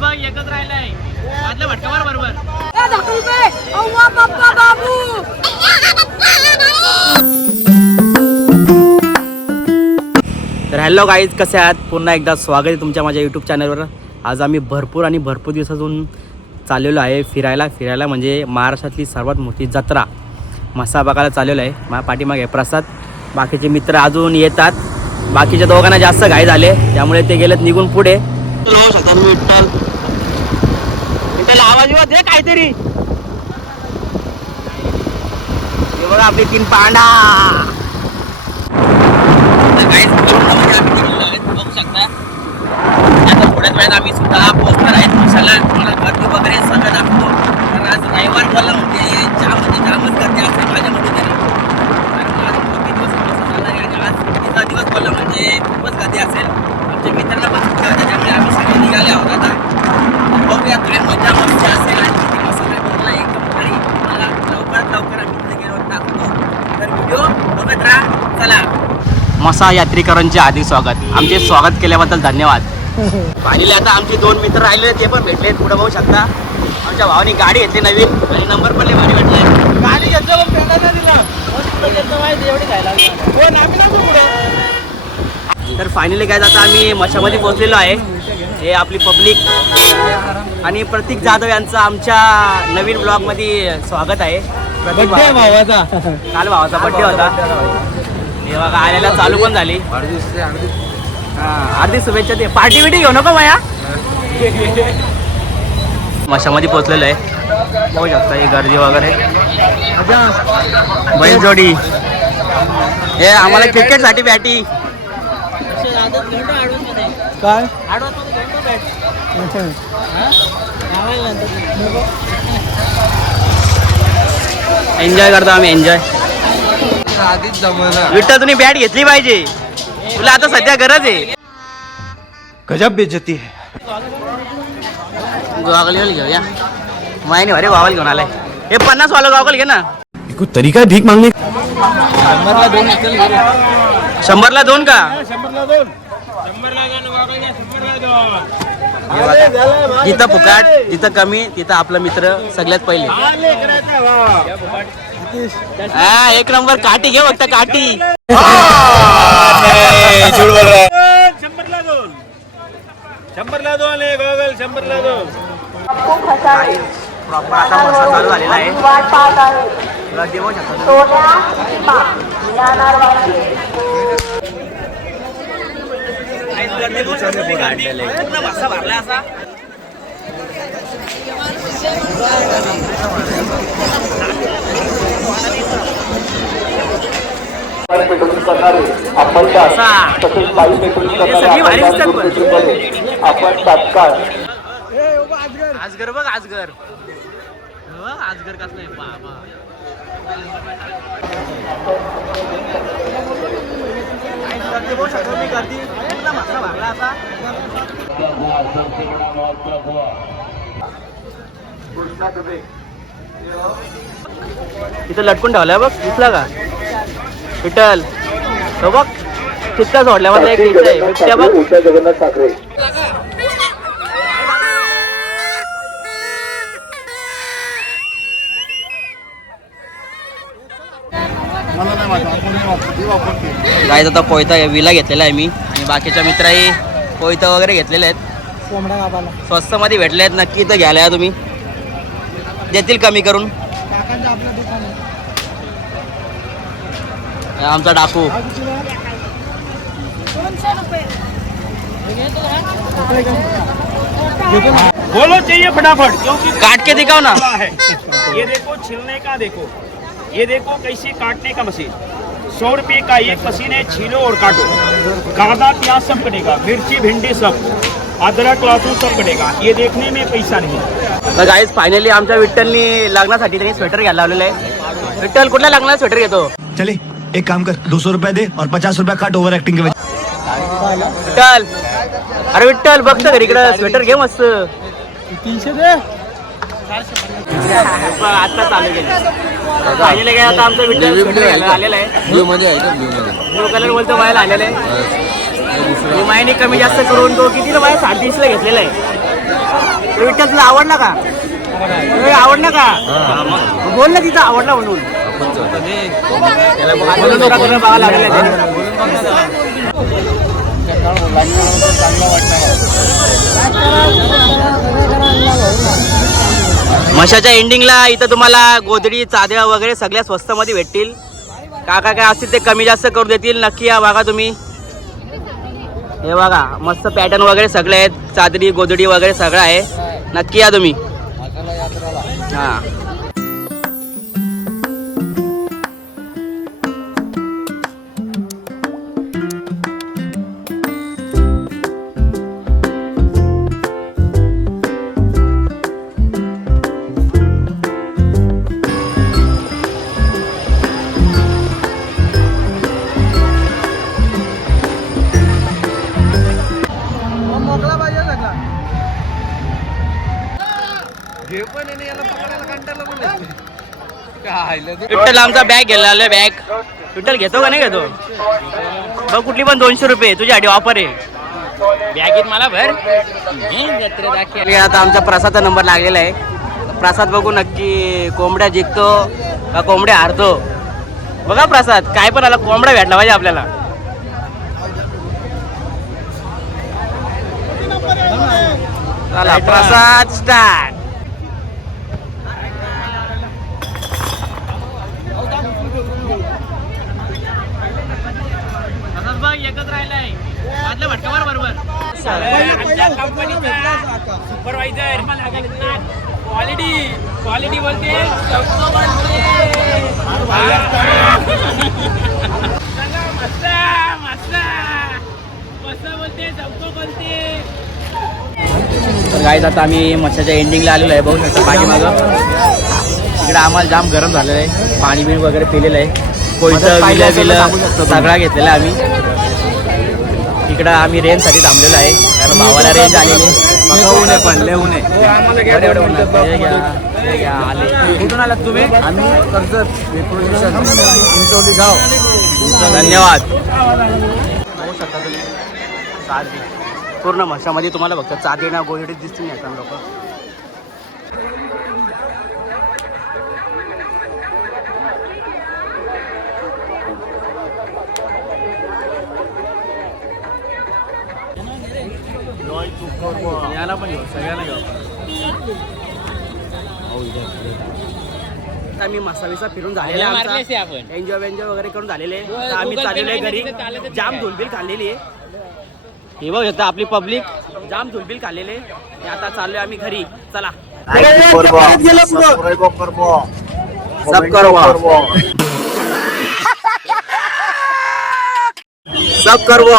बघ एकच राहिलाय आदल्या भटकावर बरोबर. तर हॅलो गाईज, कसे आहात? पुन्हा एकदा स्वागत आहे तुमच्या माझ्या यूट्यूब चॅनलवर. आज आम्ही भरपूर दिवसातून चाललेलो आहे फिरायला म्हणजे महाराष्ट्रातली सर्वात मोठी जत्रा मसा बघायला चाललेलो आहे. माझ्या पाठीमागे प्रसाद, बाकीचे मित्र अजून येतात. बाकीच्या दोघांना जास्त घाई झाले त्यामुळे ते गेलेत निघून पुढे. विठ्ठल आवाज येऊ दे काहीतरी. हे बघा आपले 3 पांडा. बघू शकता आता थोड्याच वेळात आम्ही सुद्धा पोहोचणार आहेत मसाला. तुम्हाला गर्दी वगैरे सगळं दाखवतो. कारण आज रविवार बोलला म्हणजे जामच गर्दी असते माझ्या मते. कारण आज 2 दिवस मसा झाला आहे आणि आज 3 दिवस बोलला म्हणजे खूपच गर्दी असेल. आमच्या मित्रांना पण सुट्टी होत्या त्यामुळे आम्ही सगळे निघाले आहोत. आता बघूया काय मजा मस्ती असेल आणि किती मसाला बोलला एकदम भारी. मला लवकरात लवकर आम्ही तिथे गेलो दाखवतो. तर व्हिडिओ बघत राहा. चला, मसा यात्रेकरांचे हार्दिक स्वागत. आमचे स्वागत केल्याबद्दल धन्यवाद. पाहिले आता आमचे 2 मित्र राहिले ते पण भेटलेत. पुढे बघू शकता आमच्या भावानी गाडी घेतली नवीन आणि नंबर पण भारी भेटलाय. गाडी घेतलं पण पेटा नाही दिला. एवढी खायला तर फायनली काय आता आम्ही मशामध्ये पोहोचलेलो आहे. हे आपली पब्लिक आणि प्रतीक जाधव यांचं आमच्या नवीन ब्लॉगमध्ये स्वागत आहे. भावाचा काल भावाचा बड्डे होता. हे बघा आल्याला चालू पण झाली. हार्दिक शुभेच्छा. ते पार्टी बिटी घेऊ नको माया. मशामध्ये पोहोचलेलो आहे. बघू शकता ही गर्दी वगैरे. बैलजोडी हे आम्हाला क्रिकेटसाठी बॅटिंग काय एन्जॉय करतो आम्ही. एन्जॉय विठ्ठल तुम्ही बॅट घेतली पाहिजे. तुला आता सध्या गरज आहे. गजब बेइज्जती है. गॉगल घेऊया. माहिती अरे गॉगल घेऊन आलाय. हे 50 वाला गॉगल घे ना. कोई तरीका है भीक मांगने. 100ला 2 का? जिथं फुकाट तिथं कमी तिथं आपला मित्र सगळ्यात पहिले. हा, 1 नंबर. काठी घे फक्त काठी. 100ला 2 गॉगल 100ला 2. प्रॉपर आता मसा चालू झालेला आहे. गर्दी बघू शकता. गर्दी बघू शकता. पूर्ण मसा भरला असा. आजगर बघ आजगर. आजगर कसं आहे बाबा. गर्दी बघू शकतो मी. गर्दी पूर्ण मसा भरला असा. इथं लटकून ठेवलाय बघ. दिसला का विठ्ठल? तो बघ चित्ता सोडल्यामधला एक चित्त आहे. बिबट्या बघ. जगन्नाथ ठाकरे. गाईज आता पोयता विला घेतलेला आहे मी आणि बाकीच्या मित्रही पोयता वगैरे घेतलेले आहेत. स्वस्त मध्ये भेटले आहेत. नक्की इथं घ्यायला तुम्ही. देतील कमी करून. आमचा डाकू. बोलो चाहिए फटाफट क्योंकि काट के दिखाओ ना. ये देखो छिलने का. देखो ये देखो कैसे काटने का मशीन. 100 रुपये का एक मशीन है. छीलो और काटो. कांदा प्याज सब कटेगा. मिर्ची भिंडी सब. अदरक लहसुन सब कटेगा. ये देखने में पैसा नहीं. तर गाईज फायनली आमच्या विठ्ठलनी लग्नासाठी त्यांनी स्वेटर घ्यायला लावलेलं आहे. विठ्ठल कुठल्या लग्नाला स्वेटर घेतो? चले एक काम कर, 200 रुपए दे और 50 रुपया काट ओवर एक्टिंग के वजह. विठ्ठल, अरे विठ्ठल बघतो घरी इकडं स्वेटर घे मस्त. 300 दे. आता चालू केलं. फायनली काय आता आमचं विठ्ठल स्वेटर घ्यायला आलेलं आहे. ब्लू मध्ये आहे का? ब्लू मध्ये ब्लू कलर बोलतो व्हायला आलेलं आहे. निमाईने कमी जास्त करून तो कितीला माझ्या 37ला घेतलेला आहे. तो विठ्ठल तुला आवडला का? आवडला का? बोल ना तिथं आवडला म्हणून. बघायला लागलेला मशाच्या एंडिंगला इथं तुम्हाला गोदडी चादऱ्या वगैरे सगळ्या स्वस्तामध्ये भेटतील. काका काय असतील ते कमी जास्त करून देतील. नक्की या बघा तुम्ही. हे बघा मस्त पॅटर्न वगैरे सगळे आहेत. चादरी गोदडी वगैरे सगळं आहे. नक्की या तुम्ही. हां विठ्ठल आमचा बॅग गेला बॅग. विठ्ठल घेतो का नाही घेतो? बघ कुठली पण 200 रुपये तुझ्यासाठी ऑफर आहे. बॅगेत मला भर. आता आमचा प्रसादचा नंबर लागलेला आहे. प्रसाद बघू नक्की कोंबड्या जिंकतो का कोंबड्या हारतो. बघा प्रसाद काय पण आला कोंबड्या भेटला पाहिजे आपल्याला. चला प्रसाद स्टार्ट. एकच राहिलाय आदल्या भटकावर बरोबर. आमच्या कंपनीचा सुपरवायझर क्वालिटी बोलते. तर गाईज आता आम्ही मच्छाच्या एंडिंगला आलेलो आहे. बघू शकता पाठीमागं इकडे आम्हाला जाम गरम झालेलं आहे. पाणी बिणी वगैरे पिलेलं आहे. कोयतं विलं सगळा घेतलेला आहे आम्ही. इकडं आम्ही रेंजसाठी थांबलेलो आहे कारण भावाला रेंज आलेली आहे. पण लय ऊन आहे. आले. कुठून आलात तुम्ही? आम्ही कर्जत चिंचोली गाव. धन्यवाद. बघू शकता तुम्ही चादरी पूर्ण मशामध्ये तुम्हाला फक्त चादरी ना गोदडी दिसतील नाही का लोक. याला पण घेऊ सगळ्यांना घेऊ. आम्ही मसाविसा फिरून झालेला एन्जॉय वगैरे करून झालेले. आम्ही चाललेलो आहे घरी. जाम धुलबिल खाल्लेली आहे. हे बघ शकता आपली पब्लिक जाम धुलबिल खाल्लेले. आता चाललोय आम्ही घरी. चला सब करवो.